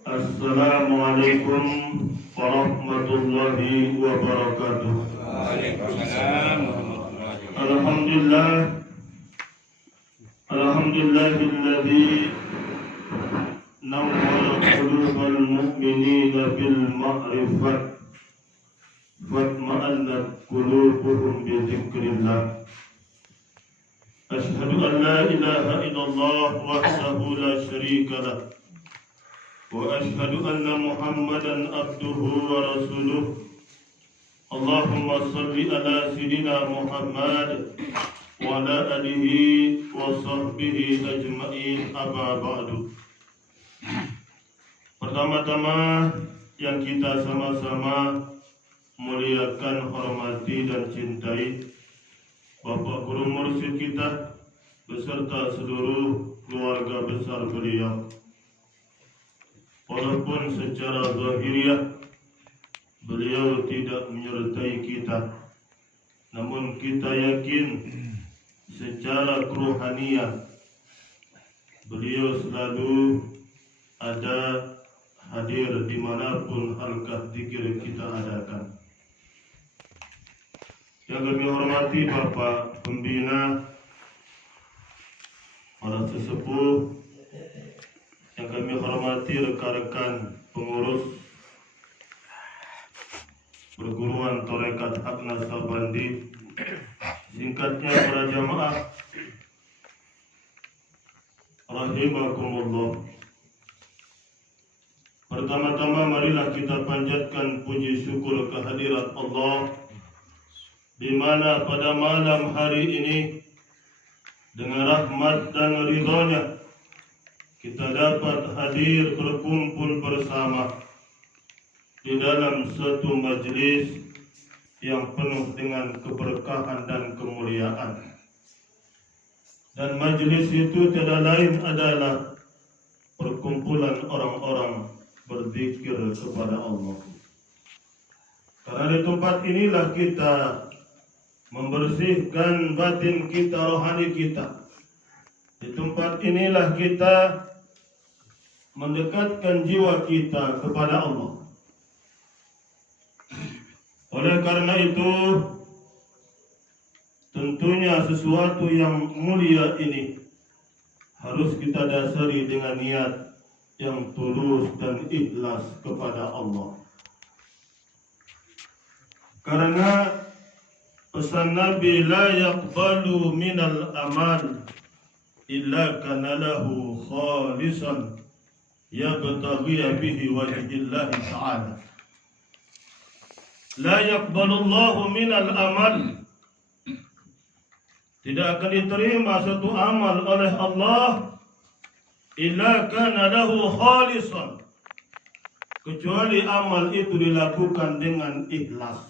Assalamualaikum warahmatullahi wabarakatuh. Waalaikumsalam warahmatullahi wabarakatuh. Alhamdulillah, alhamdulillahilladzi nawwara qulubal mu'minina bil ma'rifat watma'annat qulubuhum bi dzikrillah. Asyhadu an la ilaha illallah wahdahu la syarika lah. Wa ashhadu anna Muhammadan abduhu wa rasuluh. Allahumma salli ala sayyidina Muhammad wa ala alihi wa sahbihi ajma'in, amma ba'du. Pertama-tama yang kita sama-sama muliakan, hormati dan cintai Bapak Guru Mursyid kita beserta seluruh keluarga besar beliau. Walaupun secara zahiriah beliau tidak menyertai kita, namun kita yakin secara kerohanian beliau selalu ada hadir dimanapun halqah zikir kita adakan. Yang kami hormati Bapak Pembina, para sesepuh, yang kami hormati rekan-rekan pengurus perguruan Tarekat Haq Nasabandi, singkatnya para jamaah rahimakumullah. Pertama-tama marilah kita panjatkan puji syukur kehadirat Allah, di mana pada malam hari ini dengan rahmat dan ridhonya kita dapat hadir berkumpul bersama di dalam suatu majlis yang penuh dengan keberkahan dan kemuliaan. Dan majlis itu tidak lain adalah perkumpulan orang-orang berzikir kepada Allah. Karena di tempat inilah kita membersihkan batin kita, rohani kita. Di tempat inilah kita mendekatkan jiwa kita kepada Allah. Oleh karena itu, tentunya sesuatu yang mulia ini harus kita dasari dengan niat yang tulus dan ikhlas kepada Allah. Karena pesan Nabi, la yaqbalu minal amal illa kana lahu khalisan yabtaghi bihi wajhillahi ta'ala. La yaqbalu Allahu minal amal, tidak akan diterima satu amal oleh Allah illa kana lahu khalisan, kecuali amal itu dilakukan dengan ikhlas.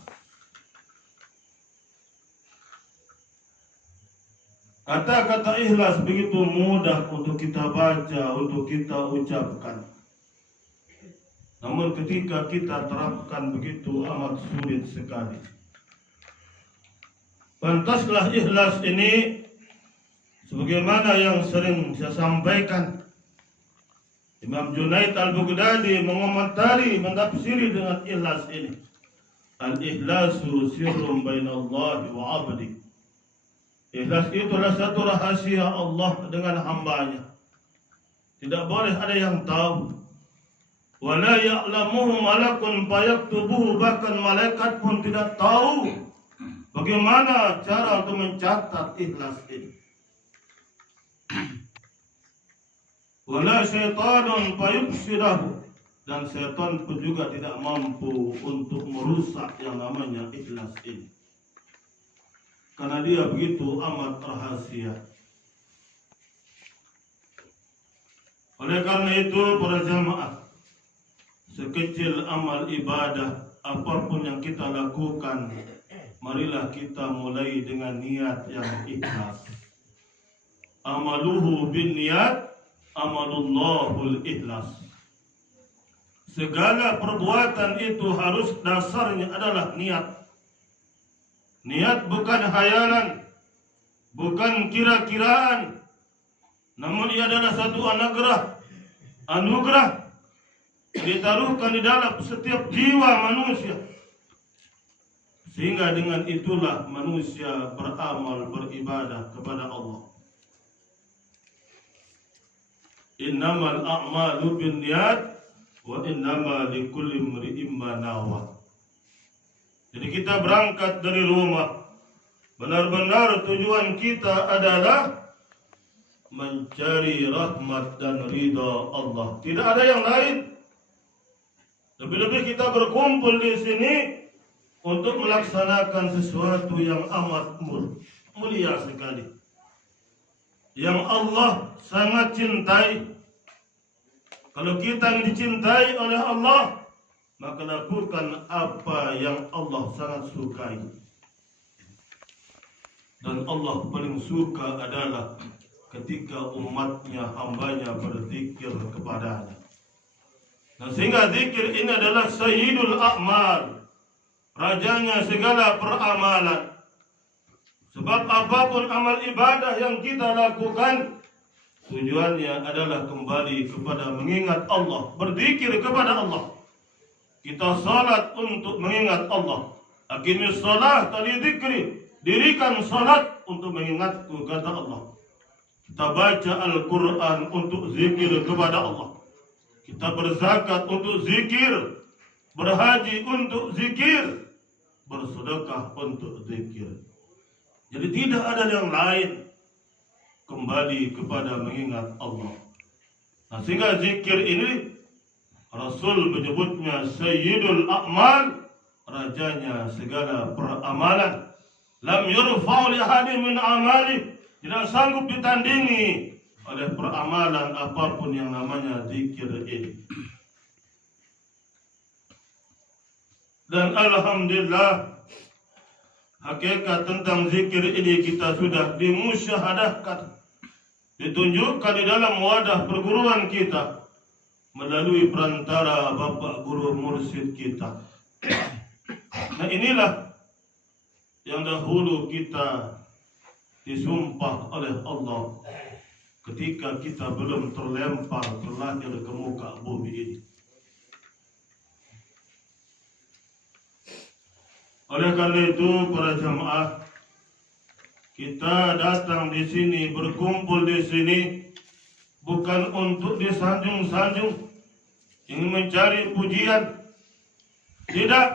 Kata-kata ikhlas begitu mudah untuk kita baca, untuk kita ucapkan. Namun ketika kita terapkan begitu amat sulit sekali. Pantaslah ikhlas ini, sebagaimana yang sering saya sampaikan, Imam Junaid Al-Baghdadi mengomentari, mentafsiri dengan ikhlas ini. Al-ikhlasu sirrun bainallahi wa abdi. Ikhlas itulah satu rahasia Allah dengan hambanya. Tidak boleh ada yang tahu. Wala ya'lamuhu malakun fayaktubuhu, bahkan malaikat pun tidak tahu bagaimana cara untuk mencatat ikhlas ini. Wala syaitanun fayufsidahu, dan syaitan pun juga tidak mampu untuk merusak yang namanya ikhlas ini. Karena dia begitu amat rahasia. Oleh karena itu para jamaah, sekecil amal ibadah apapun yang kita lakukan, marilah kita mulai dengan niat yang ikhlas. Amaluhu bin niat, amalullahul ikhlas. Segala perbuatan itu harus dasarnya adalah niat. Niat bukan hayalan, bukan kira-kiraan, namun ia adalah satu anugerah ditaruhkan di dalam setiap jiwa manusia, sehingga dengan itulah manusia beramal beribadah kepada Allah. Innamal a'malu binniyat wa innama likulli imri'in ma nawa. Jadi kita berangkat dari rumah, benar-benar tujuan kita adalah mencari rahmat dan ridha Allah. Tidak ada yang lain. Lebih-lebih kita berkumpul di sini untuk melaksanakan sesuatu yang amat mulia sekali, yang Allah sangat cintai. Kalau kita dicintai oleh Allah, maka lakukan apa yang Allah sangat sukai. Dan Allah paling suka adalah ketika umatnya, hambanya berzikir kepadanya. Nah, sehingga zikir ini adalah sayyidul a'mal, rajanya segala peramalan. Sebab apapun amal ibadah yang kita lakukan, tujuannya adalah kembali kepada mengingat Allah, berzikir kepada Allah. Kita salat untuk mengingat Allah. Aqimis salat li dzikri, dirikan salat untuk mengingatku, kata Allah. Kita baca Al-Quran untuk zikir kepada Allah. Kita berzakat untuk zikir, berhaji untuk zikir, bersedekah untuk zikir. Jadi tidak ada yang lain, kembali kepada mengingat Allah. Nah, sehingga zikir ini Rasul menyebutnya sayyidul a'mal, rajanya segala peramalan. Lam yurfa'u li ahadin min amali, tidak sanggup ditandingi oleh peramalan apapun yang namanya zikir ini. Dan alhamdulillah, hakikat tentang zikir ini kita sudah dimusyahadahkan, ditunjukkan di dalam wadah perguruan kita melalui perantara Bapak Guru Mursyid kita. Nah, inilah yang dahulu kita disumpah oleh Allah ketika kita belum terlempar terlahir ke muka bumi ini. Oleh karena itu, para jamaah, kita datang di sini, berkumpul di sini bukan untuk disanjung-sanjung, ingin mencari pujian. Tidak,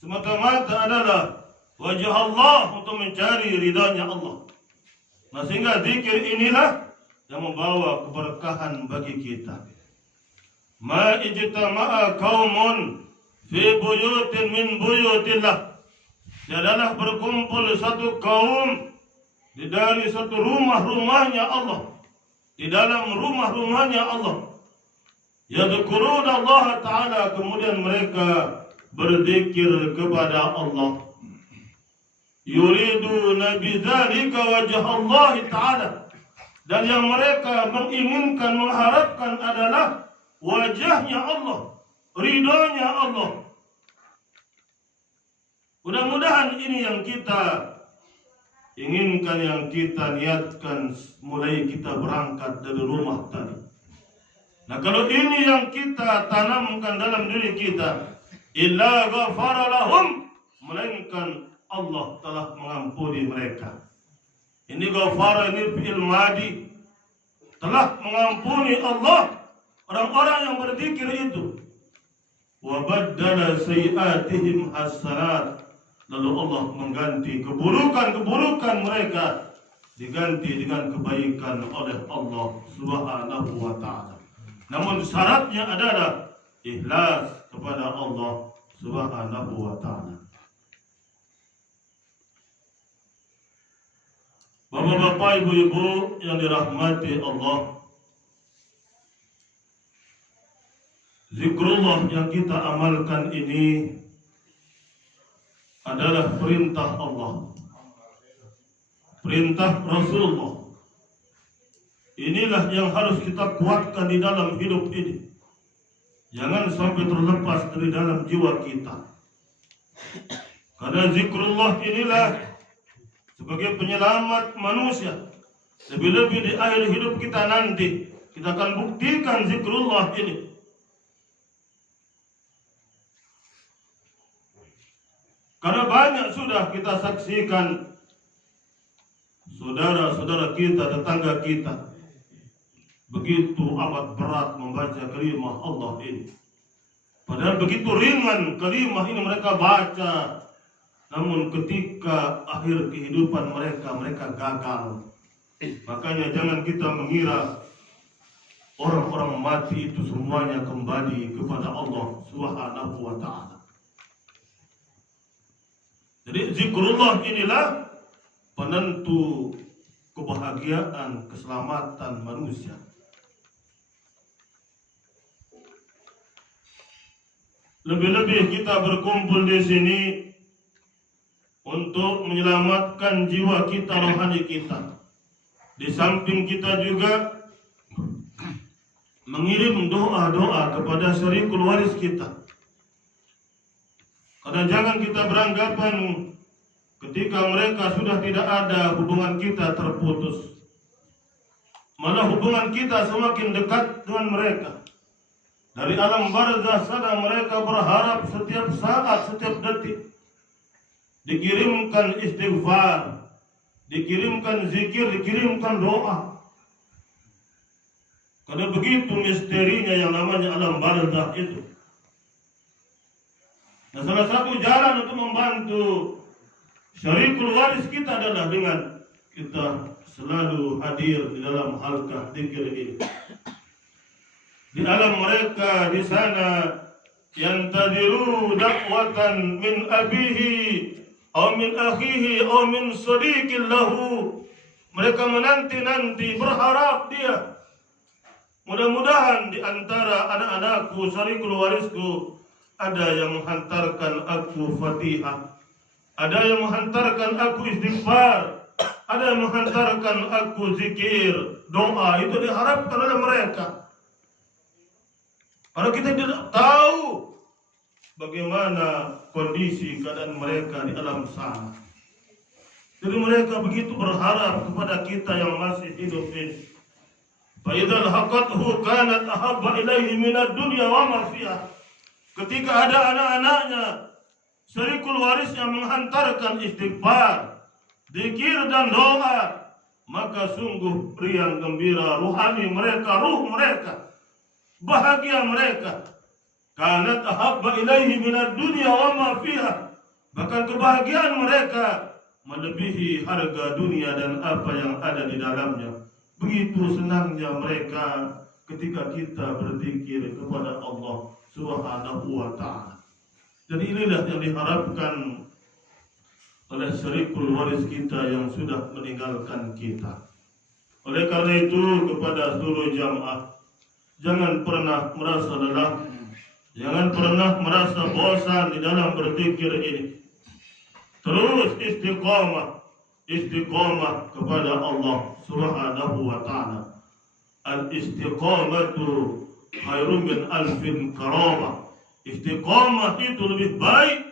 semata-mata adalah wajah Allah, untuk mencari ridhanya Allah. Nah, sehingga zikir inilah yang membawa keberkahan bagi kita. Ma ijtama'a qaumun fi buyutin min buyutillah, adalah berkumpul satu kaum dari satu rumah-rumahnya Allah, di dalam rumah-rumahnya Allah. Yadhkuruna Allah Ta'ala, kemudian mereka berzikir kepada Allah. Yuriduna bidzalika wajh Allah Ta'ala, dan yang mereka menginginkan, mengharapkan adalah wajahnya Allah, ridhonya Allah. Mudah-mudahan ini yang kita inginkan, yang kita niatkan mulai kita berangkat dari rumah tadi. Nah, kalau ini yang kita tanamkan dalam diri kita, illa ghafara lahum, melainkan Allah telah mengampuni mereka. Ini ghafara, ini fi'il madi, telah mengampuni Allah orang-orang yang berzikir itu. Wa baddala sayiatihim hasanat, lalu Allah mengganti keburukan-keburukan mereka diganti dengan kebaikan oleh Allah Subhanahu wa Ta'ala. Namun syaratnya adalah ikhlas kepada Allah Subhanahu wa Ta'ala. Bapak-bapak, ibu-ibu yang dirahmati Allah, zikrullah yang kita amalkan ini adalah perintah Allah, perintah Rasulullah. Inilah yang harus kita kuatkan di dalam hidup ini. Jangan sampai terlepas dari dalam jiwa kita. Karena zikrullah inilah sebagai penyelamat manusia. Lebih-lebih di akhir hidup kita nanti, kita akan buktikan zikrullah ini. Karena banyak sudah kita saksikan saudara-saudara kita, tetangga kita begitu amat berat membaca kalimah Allah ini. Padahal begitu ringan kalimah ini mereka baca, namun ketika akhir kehidupan mereka gagal. Makanya jangan kita mengira orang-orang mati itu semuanya kembali kepada Allah Subhanahu wa ta'ala. Jadi zikrullah inilah penentu kebahagiaan, keselamatan manusia. Lebih-lebih kita berkumpul di sini untuk menyelamatkan jiwa kita, rohani kita. Di samping kita juga mengirim doa-doa kepada syarikul waris kita. Karena jangan kita beranggapan ketika mereka sudah tidak ada, hubungan kita terputus. Malah hubungan kita semakin dekat dengan mereka. Dari alam barzah sana mereka berharap setiap saat, setiap detik dikirimkan istighfar, dikirimkan zikir, dikirimkan doa. Karena begitu misterinya yang namanya alam barzah itu. Nah, salah satu jalan untuk membantu syarikul waris kita adalah dengan kita selalu hadir di dalam halqah zikir ini. Di alam mereka di sana yantadiru da'watan min abihi aw min akhihi aw min sadiqin lahu. Mereka menanti-nanti, berharap dia. Mudah-mudahan di antara anak-anakku, syarikul warisku, ada yang menghantarkan aku Fatihah, ada yang menghantarkan aku istighfar, ada yang menghantarkan aku zikir, doa. Itu diharapkan oleh mereka. Karena kita tidak tahu bagaimana kondisi keadaan mereka di alam sana. Jadi mereka begitu berharap kepada kita yang masih hidup ini. Fa'idhal haqathu kanat ahabba ilaihi minad dunya wa ma fiha. Ketika ada anak-anaknya, syarikul waris yang menghantarkan istighfar, zikir dan doa, maka sungguh riang gembira ruhani mereka, ruh mereka, bahagia mereka. Kanat ahabba ilaihi minad dunya wa ma fiha. Bahkan kebahagiaan mereka melebihi harga dunia dan apa yang ada di dalamnya. Begitu senangnya mereka ketika kita berzikir kepada Allah Subhanahu wa ta'ala. Jadi inilah yang diharapkan oleh syarikul waris kita yang sudah meninggalkan kita. Oleh karena itu kepada seluruh jamaah, jangan pernah merasa lelah, jangan pernah merasa bosan di dalam berzikir ini. Terus istiqamah kepada Allah Subhanahu wa ta'ala. Al-istiqamatu khairun min alfin karamah. Istiqamah itu lebih baik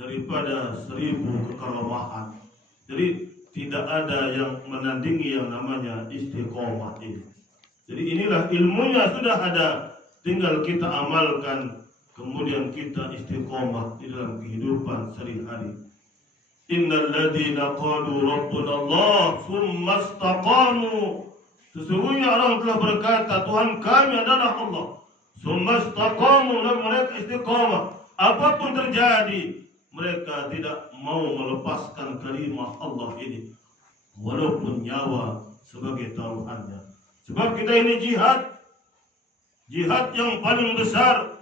daripada 1000 kekaramahan. Jadi tidak ada yang menandingi yang namanya istiqamah ini. Jadi inilah ilmunya sudah ada, tinggal kita amalkan, kemudian kita istiqamah di dalam kehidupan sehari-hari. Innal ladzina qalu rabbuna Allah tsumma istaqamu. Sesungguhnya orang telah berkata Tuhan kami adalah Allah. Tsumma istaqamu, dan mereka istiqamah. Apapun terjadi, mereka tidak mau melepaskan kalimah Allah ini, walaupun nyawa sebagai taruhannya. Sebab kita ini jihad yang paling besar.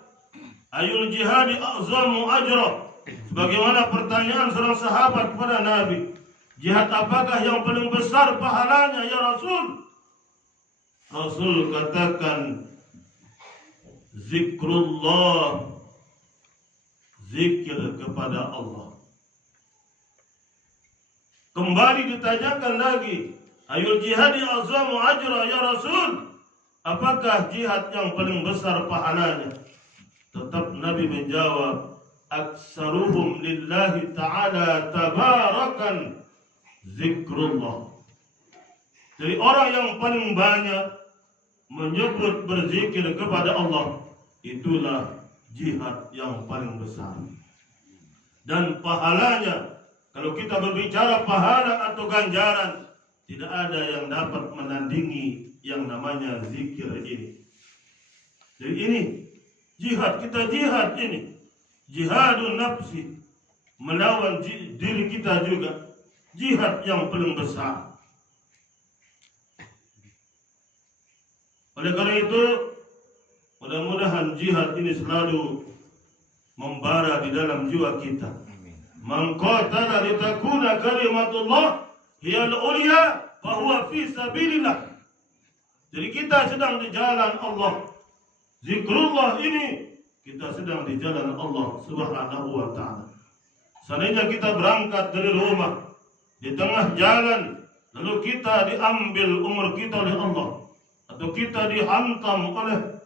Ayul jihadi a'zamu ajra. Sebagaimana pertanyaan seorang sahabat kepada Nabi, jihad apakah yang paling besar pahalanya ya Rasul? Rasul katakan zikrullah, zikir kepada Allah. Kembali ditanyakan lagi, ayul jihadi azamu ajra ya Rasul, apakah jihad yang paling besar pahalanya? Tetap Nabi menjawab, aksaruhum lillahi ta'ala tabarakan zikrullah. Jadi orang yang paling banyak menyebut berzikir kepada Allah, itulah jihad yang paling besar. dan pahalanya. Kalau kita berbicara pahala atau ganjaran, tidak ada yang dapat menandingi yang namanya zikir ini. Jadi ini jihad, kita jihad ini, jihadun nafsi, melawan diri kita juga, jihad yang paling besar. Oleh karena itu, mudah-mudahan jihad ini selalu membara di dalam jiwa kita. Man qatala litakuna kalimatullah hiyal ulya fahuwa fi sabilillah. Jadi kita sedang di jalan Allah. Zikrullah ini kita sedang di jalan Allah Subhanahu wa ta'ala. Seandainya kita berangkat dari rumah, di tengah jalan, lalu kita diambil umur kita oleh Allah, atau kita dihantam oleh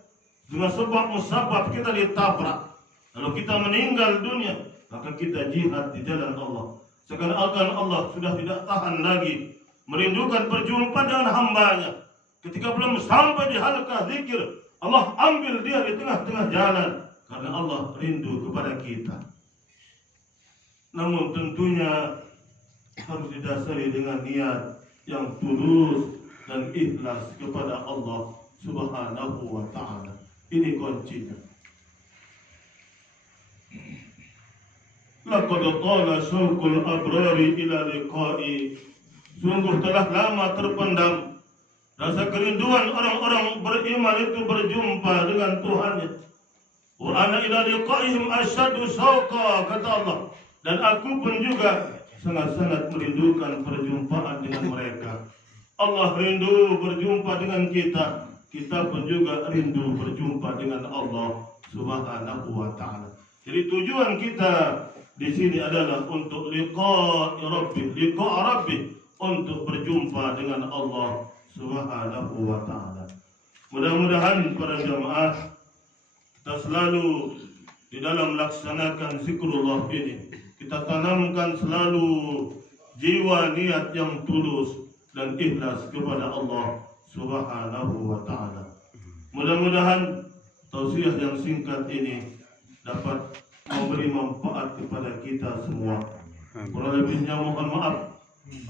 dengan sebab musabab kita ditabrak, lalu kita meninggal dunia, maka kita jihad di jalan Allah. Seakan-akan Allah sudah tidak tahan lagi, merindukan berjumpa dengan hambanya. Ketika belum sampai di halaqah zikir, Allah ambil dia di tengah-tengah jalan, karena Allah rindu kepada kita. Namun tentunya harus didasari dengan niat yang tulus dan ikhlas kepada Allah Subhanahu wa ta'ala. Ini kuncinya. Laqad tala syauqul abrari ila liqa'i. Sungguh telah lama terpendam rasa kerinduan orang-orang beriman itu berjumpa dengan Tuhannya. Wa ana ila liqa'ihim asyaddu syauqa, kata Allah. Dan aku pun juga sangat-sangat merindukan perjumpaan dengan mereka. Allah rindu berjumpa dengan kita, kita pun juga rindu berjumpa dengan Allah Subhanahu wa ta'ala. Jadi tujuan kita di sini adalah untuk liqa' Rabbi, untuk berjumpa dengan Allah Subhanahu wa ta'ala. Mudah-mudahan para jamaah kita selalu di dalam melaksanakan zikrullah ini, kita tanamkan selalu jiwa niat yang tulus dan ikhlas kepada Allah Subhanahu wa ta'ala. Mudah-mudahan tausiah yang singkat ini dapat memberi manfaat kepada kita semua. Kurang lebihnya mohon maaf.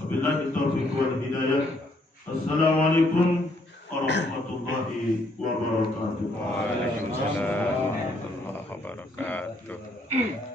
Wabillahi taufiq wal hidayah. Assalamualaikum warahmatullahi wabarakatuh. Waalaikumsalam warahmatullahi wabarakatuh.